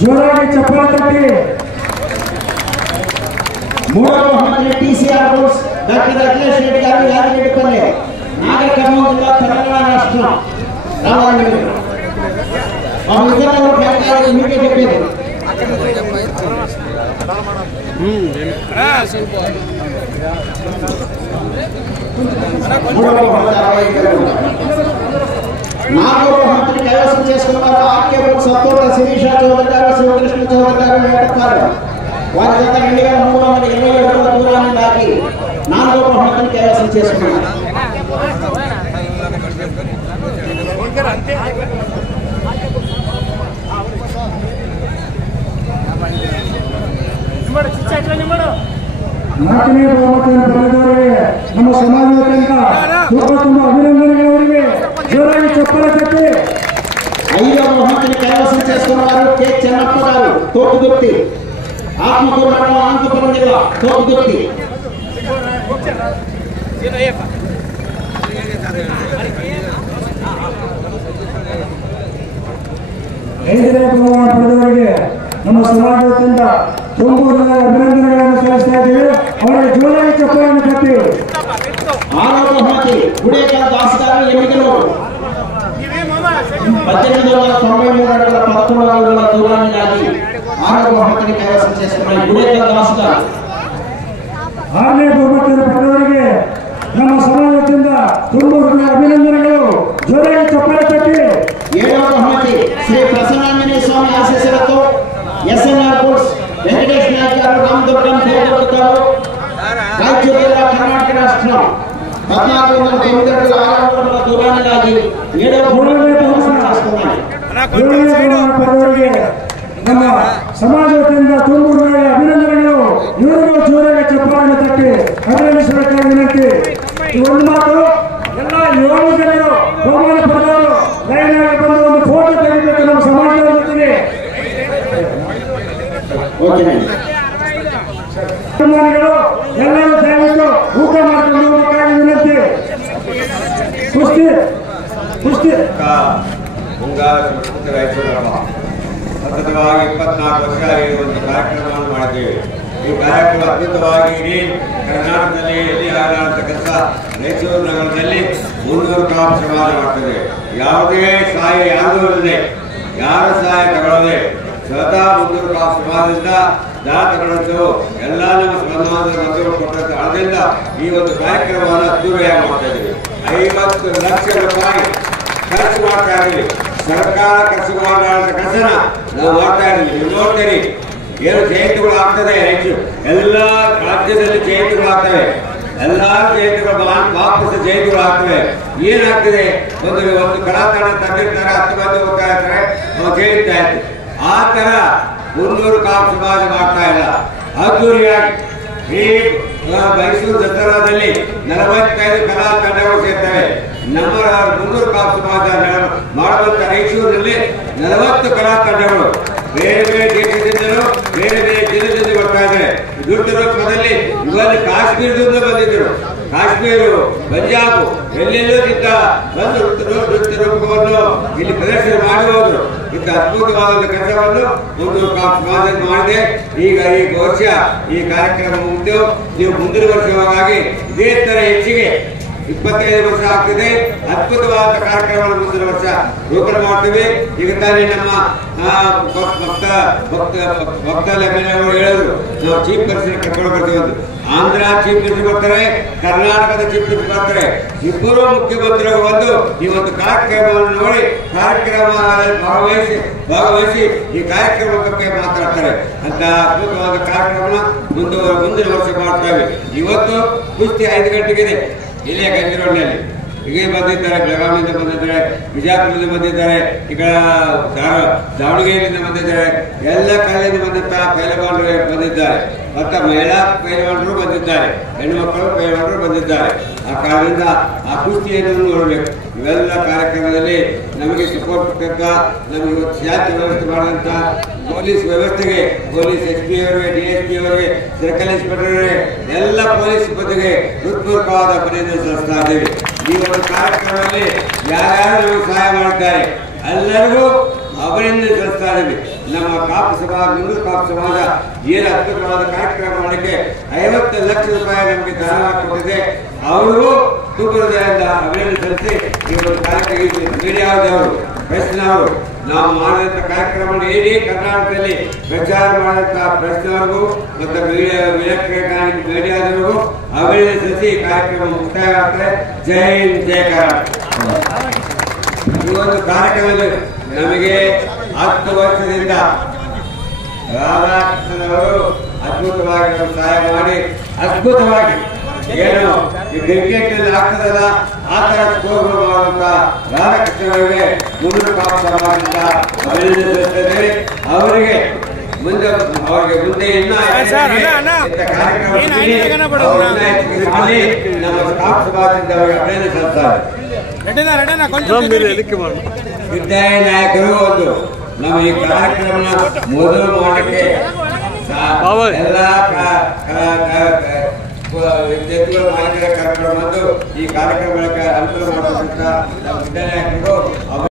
జోరాగి చెప్పాలి మూడవ బహుమతిని TCR boards doctor Akhilesh Reddy గారు యాదగిరిపల్లి నాగర్ కర్నూలు జిల్లా తెలంగాణ రాష్ట్రం రావాలి. మా విద్యార్థులు ప్రయత్నాలు మీకే చెప్పేది నాలుగవ బహుమతిని కైవసం చేసుకున్నారు ఆర్కే బోర్డ్స్ సత్తోట శిరీష చౌదరి గారు, శివకృష్ణ చౌదరి గారు, వేటపారు. వారి జత 2327 అడుగుల దూరాన్ని దాటి నాలుగవ బహుమతిని కైవసం చేసుకున్నారు. ನಾಲ್ಕನೇ ಬಹುಮತವನ್ನು ಪಡೆದವರಿಗೆ ನಮ್ಮ ಸಮಾಜದಿಂದ ತುಂಬ ಅಭಿನಂದನೆಗಳವರಿಗೆ ಜೋರಾಗಿ ಚಪ್ಪಲ ತಟ್ಟಿ. ಐದవ ಬಹುಮತಿని కైవసం చేసుకున్నారు కె చెన్నప్ప గారు, తోపుదుర్తి, ఆత్మకూరు మండలం, అనంతపురం జిల్లా, తోపుదుర్తి. ಐದನೇ ಬಹುಮಾನ ಪಡೆದವರಿಗೆ ನಮ್ಮ ಸಮಾಜದಿಂದ ತುಂಬೂರಿನ ಅಭಿನಂದನೆಗಳನ್ನು ಸಲ್ಲಿಸ್ತಾ ಇದ್ದೀವಿ. ಅವರಿಗೆ ಜೋರಾಗಿ ಚಪ್ಪಲನ್ನು ತಟ್ಟಿ. ಆರವ ಬಹುಮತಿ ಗುಡೇಕಲ್ ದಾಸ್ గారు, ఎమ్మిగనూరు, 1893 అడుగుల 11 అడుగుల దూరాన్ని దాటి ఆరవ బహుమతిని కైవసం చేసుకున్న గుడేకల్ దాస్ గారు. ಆರನೇ ಬಹುಮತಿಯನ್ನು ಪಡೆದವರಿಗೆ ನಮ್ಮ ಸಮಾಜದಿಂದ ತುಂಬೂರಿನ ಅಭಿನಂದನೆಗಳು. ಜೋರಾಗಿ ಚಪ್ಪಲ ತಟ್ಟಿ. ಏಳವ ಬಹುಮತಿ ಶ್ರೀ ಪ್ರಸನ್ನಾಂಜನೇಯ ಸ್ವಾಮಿ ಆಶೀಸ್ಸುలతో ఎస్ఎన్ఆర్ బోర్డ్స్ వెంకటేష్ నాయక్ గారు, రామదుర్గం, దేవదుర్గారు, రాయచూరు జిల్లా, కర్ణాటక రాష్ట్రం, 1409 అడుగుల 6 అడుగుల దూరాన్ని లాగి 7వ బహుమతిని కైవసం చేసుకున్నారు. ನಮ್ಮ ಸಮಾಜದಿಂದ ತುಂಬೂರಿನ ಅಭಿನಂದನೆಗಳು. ಇವರಿಗೂ ಜೋರಾಗಿ ಚಪ್ಪಾಳೆಯನ್ನು ತಟ್ಟಿ ಅಭಿನಂದಿಸಬೇಕಾಗಿ ವಿನಂತಿ. ಈ ಒಂದು ಮಾತು, ಎಲ್ಲ 7 ಜನರು ಬಹುಮಾನ ಪಡೆದವರು ಲೈನಾಗಿ ಬಂದು ಒಂದು ಫೋಟೋ ತೆಗೆದುಕೊಂಡು ನಮ್ಮ ಸಮಾಜದ ಜೊತೆಗೆ ಅಭಿಮಾನಿಗಳು ಎಲ್ಲರೂ ದಯವಿಟ್ಟು ಊಟ ಮಾಡಿಕೊಂಡು ಹೋಗಬೇಕಾಗಿ ವಿನಂತಿ. ಕುಸ್ತಿ ಸತತವಾಗಿ 24 ವರ್ಷ ಈ ಒಂದು ಕಾರ್ಯಕ್ರಮವನ್ನು ಮಾಡಿದ್ದೇವೆ. ಈ ಕಾರ್ಯಕ್ರಮ ಅದ್ಭುತವಾಗಿ ಇಡೀ ಕರ್ನಾಟಕದಲ್ಲಿ ಎಲ್ಲಿ ಆಗಲಾರದ ಕೆಲಸ ರಾಯಚೂರು ನಗರದಲ್ಲಿ 300 ಕ್ರಾಪ್ ಸಮಾಜ ಮಾಡ್ತದೆ. ಯಾವುದೇ ಸಹಾಯ ಯಾವುದೂ ಇಲ್ಲದೆ, ಯಾರ ಸಹಾಯ ತಗೊಳ್ಳದೆ ಸ್ವತಃ 300 ಕ್ರಾಪ್ ಸಮಾಜದಿಂದ ದಾನ ತಗೊಳ್ಳೋದು ಎಲ್ಲ ನಮ್ಮ ಸಮಾಜದ ಮಕ್ಕಳು ಕೊಟ್ಟಂತ ಹಣದಿಂದ ಈ ಒಂದು ಕಾರ್ಯಕ್ರಮವನ್ನು ಅದ್ದೂರಿಯಾಗಿ ಮಾಡ್ತಾ ಇದ್ದೀವಿ. 50 ಲಕ್ಷ ರೂಪಾಯಿ ಖರ್ಚು ಮಾಡ್ತಾ ಇದ್ದೀವಿ. ಸರ್ಕಾರ ಖರ್ಚು ಮಾಡಲಾರದ ಕೆಲಸನ ನಾವು ಮಾಡ್ತಾ ಇದ್ದೀವಿ. ನೀವು ನೋಡ್ತೀರಿ ಏನು ಜಯಂತಿಗಳು ಆಗ್ತದೆ. ಹೆಚ್ಚು ಎಲ್ಲ ರಾಜ್ಯದಲ್ಲಿ ಜಯಂತಿಗಳು ಆಗ್ತವೆ. ಎಲ್ಲ ಜಯಂತಿಗಳು ವಾಪಸ್ ಜಯಂತಿಗಳು ಆಗ್ತವೆ. ಏನಾಗ್ತದೆ, ಒಂದು ಕಲಾತಂಡ ತಂದಿರ್ತಾರೆ, 10 ಮಂದಿ ಹೋಗ್ತಾ ಇರ್ತಾರೆ, ನಾವು ಕೇಳ್ತಾ ಇದ್ವಿ. ಆ ತರ 300 ಕಾಪ್ ಸಮಾಜ ಮಾಡ್ತಾ ಇಲ್ಲ. ಅದ್ದೂರಿಯಾಗಿ ಈ ಮೈಸೂರು ದಸರಾದಲ್ಲಿ 45 ಕಲಾ ತಂಡಗಳು ಸೇರ್ತವೆ. ನಮ್ಮ 300 ಕಾಪ್ ಸಮಾಜ ಮಾಡುವಂತ ರಾಯಚೂರಿನಲ್ಲಿ 40 ಕಲಾ ತಂಡಗಳು ಬೇರೆ ಬೇರೆ ದೇಶದಿಂದಲೂ ಬೇರೆ ಬೇರೆ ಜಿಲ್ಲೆದಿಂದ ಬರ್ತಾ ಇದ್ದಾರೆ. ದುಡ್ಡು ರೂಪದಲ್ಲಿ ಇವಲ್ಲಿ ಕಾಶ್ಮೀರದಿಂದ ಬಂದಿದ್ದರು. ಕಾಶ್ಮೀರ, ಪಂಜಾಬ್ ಎಲ್ಲೆಲ್ಲೋದಿಂದ ಬಂದು ನೃತ್ಯ ರೂಪವನ್ನು ಇಲ್ಲಿ ಪ್ರದರ್ಶನ ಮಾಡಿ ಹೋದ್ರು. ಇಂಥ ಅದ್ಭುತವಾದ ಕೆಲಸವನ್ನು 300 ಕಾಪ್ ಸಮಾಜ ಮಾಡಿದೆ. ಈಗ ಈ ವರ್ಷ ಈ ಕಾರ್ಯಕ್ರಮ ಮುಗಿದು ನೀವು ಮುಂದಿನ ವರ್ಷವಾಗಿ ಇದೇ ತರ ಹೆಚ್ಚಿಗೆ 25 ವರ್ಷ ಆಗ್ತಿದೆ. ಅದ್ಭುತವಾದ ಕಾರ್ಯಕ್ರಮವನ್ನು ಮುಂದಿನ ವರ್ಷ ರೂಪಣೆ ಮಾಡ್ತೀವಿ. ಈಗ ತಾನೇ ನಮ್ಮ ಭಕ್ತ ಹೇಳಿದ್ರು, ನಾವು ಚೀಫ್ ಮಿನಿಸ್ಟರ್ ಕರ್ಕೊಂಡು ಬರ್ತೀವಿ ಅಂತ. ಆಂಧ್ರ ಚೀಫ್ ಮಿನಿಸ್ಟರ್ ಬರ್ತಾರೆ, ಕರ್ನಾಟಕದ ಚೀಫ್ ಮಿನಿಸ್ಟರ್ ಬರ್ತಾರೆ. ಇಬ್ಬರು ಮುಖ್ಯಮಂತ್ರಿಗಳು ಬಂದು ಈ ಒಂದು ಕಾರ್ಯಕ್ರಮವನ್ನು ನೋಡಿ ಕಾರ್ಯಕ್ರಮದಲ್ಲಿ ಭಾಗವಹಿಸಿ ಈ ಕಾರ್ಯಕ್ರಮದ ಬಗ್ಗೆ ಮಾತಾಡ್ತಾರೆ ಅಂತ ಅದ್ಭುತವಾದ ಕಾರ್ಯಕ್ರಮ ಮುಂದಿನ ವರ್ಷ ಮಾಡ್ತೇವೆ. ಇವತ್ತು ಕುಸ್ತಿ 5 ಗಂಟೆಗಿದೆ ಇಲ್ಲೇ ಗಂಜಿರೋಡ್ನಲ್ಲಿ. ಹೀಗೆ ಬಂದಿದ್ದಾರೆ, ಬೆಳಗಾವಿಯಿಂದ ಬಂದಿದ್ದಾರೆ, ಬಿಜಾಪುರದಿಂದ ಬಂದಿದ್ದಾರೆ, ಈಗ ದಾವಣಗೆರೆಯಿಂದ ಬಂದಿದ್ದಾರೆ, ಎಲ್ಲ ಕಡೆಯಿಂದ ಬಂದಂತ ಪೈಲವಾನರು ಬಂದಿದ್ದಾರೆ, ಮತ್ತು ಮಹಿಳಾ ಪೈಲವಾನರು ಬಂದಿದ್ದಾರೆ, ಹೆಣ್ಣು ಮಕ್ಕಳು ಪೈಲವಾನರು ಬಂದಿದ್ದಾರೆ. ಆ ಕಾರಣದಿಂದ ಆ ಕುಸ್ತಿಯನ್ನು ನೋಡಬೇಕು. ಇವೆಲ್ಲ ಕಾರ್ಯಕ್ರಮದಲ್ಲಿ ನಮಗೆ ಸಪೋರ್ಟ್ ಕೊಟ್ಟಂತ, ನಮಗೆ ಇವತ್ತು ಶಾಂತಿ ವ್ಯವಸ್ಥೆ ಮಾಡಿದಂತ ಪೊಲೀಸ್ ವ್ಯವಸ್ಥೆಗೆ, ಪೊಲೀಸ್ SP ಅವರಿಗೆ, DSP ಅವರಿಗೆ, ಸರ್ಕಲ್ ಇನ್ಸ್ಪೆಕ್ಟರ್ ಅವರಿಗೆ, ಎಲ್ಲ ಪೊಲೀಸ್ ಸಿಬ್ಬಂದಿಗೆ ಹೃತ್ಪೂರ್ವಕವಾದ ಅಭಿನಂದನೆ ಸಲ್ಲಿಸ್ತಾ ಇದ್ದೇವೆ. ಈ ಒಂದು ಕಾರ್ಯಕ್ರಮದಲ್ಲಿ ಯಾರ್ಯಾರು ನಮಗೆ ಸಹಾಯ ಮಾಡಿದ್ದಾರೆ ಎಲ್ಲರಿಗೂ ಅಭಿನಂದನೆ ಸಲ್ಲಿಸ್ತಾ ಇದ್ದೀವಿ. ನಮ್ಮ ಕಾಪು ಸಮಾಜ, ಮುಂದೂರು ಕಾಪು ಸಮಾಜ ಏನು ಅದ್ಭುತವಾದ ಕಾರ್ಯಕ್ರಮ ಮಾಡಲಿಕ್ಕೆ 50 ಲಕ್ಷ ರೂಪಾಯಿ ನಮಗೆ ದಾನ ಕೊಟ್ಟಿದೆ. ಅವರಿಗೂ ತುಂಬ ಹೃದಯದಿಂದ ಅಭಿನಂದನೆ ಸಲ್ಲಿಸಿ ಈ ಒಂದು ಕಾರ್ಯಕ್ರಮ ಮೀಡಿಯಾದವರು, ಪ್ರೆಸ್ನವರು, ನಾವು ಮಾಡಿದಂಥ ಕಾರ್ಯಕ್ರಮವನ್ನು ಇಡೀ ಕರ್ನಾಟಕದಲ್ಲಿ ಪ್ರಚಾರ ಮಾಡಿದಂಥ ಪ್ರೆಸ್ನವರಿಗೂ ಮತ್ತು ಮೀಡಿಯಾದವರಿಗೂ ಅಭಿನಂದನೆ ಸಲ್ಲಿಸಿ ಈ ಕಾರ್ಯಕ್ರಮ ಮುಕ್ತಾಯ ಆಗ್ತದೆ. ಜೈ ಹಿಂದ್, ಜೈ ಕರ್ನಾಟಕ. ಈ ಒಂದು ಕಾರ್ಯಕ್ರಮದಲ್ಲಿ ನಮಗೆ 10 ವರ್ಷದಿಂದ ರಾಧಾಕೃಷ್ಣನವರು ಅದ್ಭುತವಾಗಿ ನಮಗೆ ಸಹಾಯ ಮಾಡಿ, ಅದ್ಭುತವಾಗಿ ಏನು ಈ ಕ್ರಿಕೆಟ್ ನಲ್ಲಿ ಆಗ್ತದಲ್ಲ ಆ ತರ ಸ್ಕೋರ್ಗಳು ಮಾಡುವಂತ ರಾಧಾಕೃಷ್ಣವರಿಗೆ ಮುಂದೂರು ಕಾಪು ಸಮಾಜದಿಂದ ಅಭಿನಂದನೆ ಸಲ್ಲಿಸುತ್ತೇವೆ. ಅವರಿಗೆ ಮುಂದೆ ಇನ್ನ ನಮ್ಮ ಕಾಪು ಸಮಾಜದಿಂದ ಅವರಿಗೆ ಅಭಿನಂದನೆ ಸಲ್ಲಿಸ್ತಾರೆ. ವಿದ್ಯಾಯ ನಾಯಕರು ಒಂದು ನಮ್ಮ ಈ ಕಾರ್ಯಕ್ರಮ ಮೊದಲು ಮಾಡಕ್ಕೆ ಎಲ್ಲ ವಿದ್ಯಾರ್ಥಿಗಳು ಮಾಹಿತಿ ಕಾರ್ಯಕ್ರಮ ಬಂದು ಈ ಕಾರ್ಯಕ್ರಮಕ್ಕೆ ಅನುಕೂಲ ಮಾಡತಕ್ಕಂಥ ನಮ್ಮ ವಿದ್ಯಾನಾಯಕರು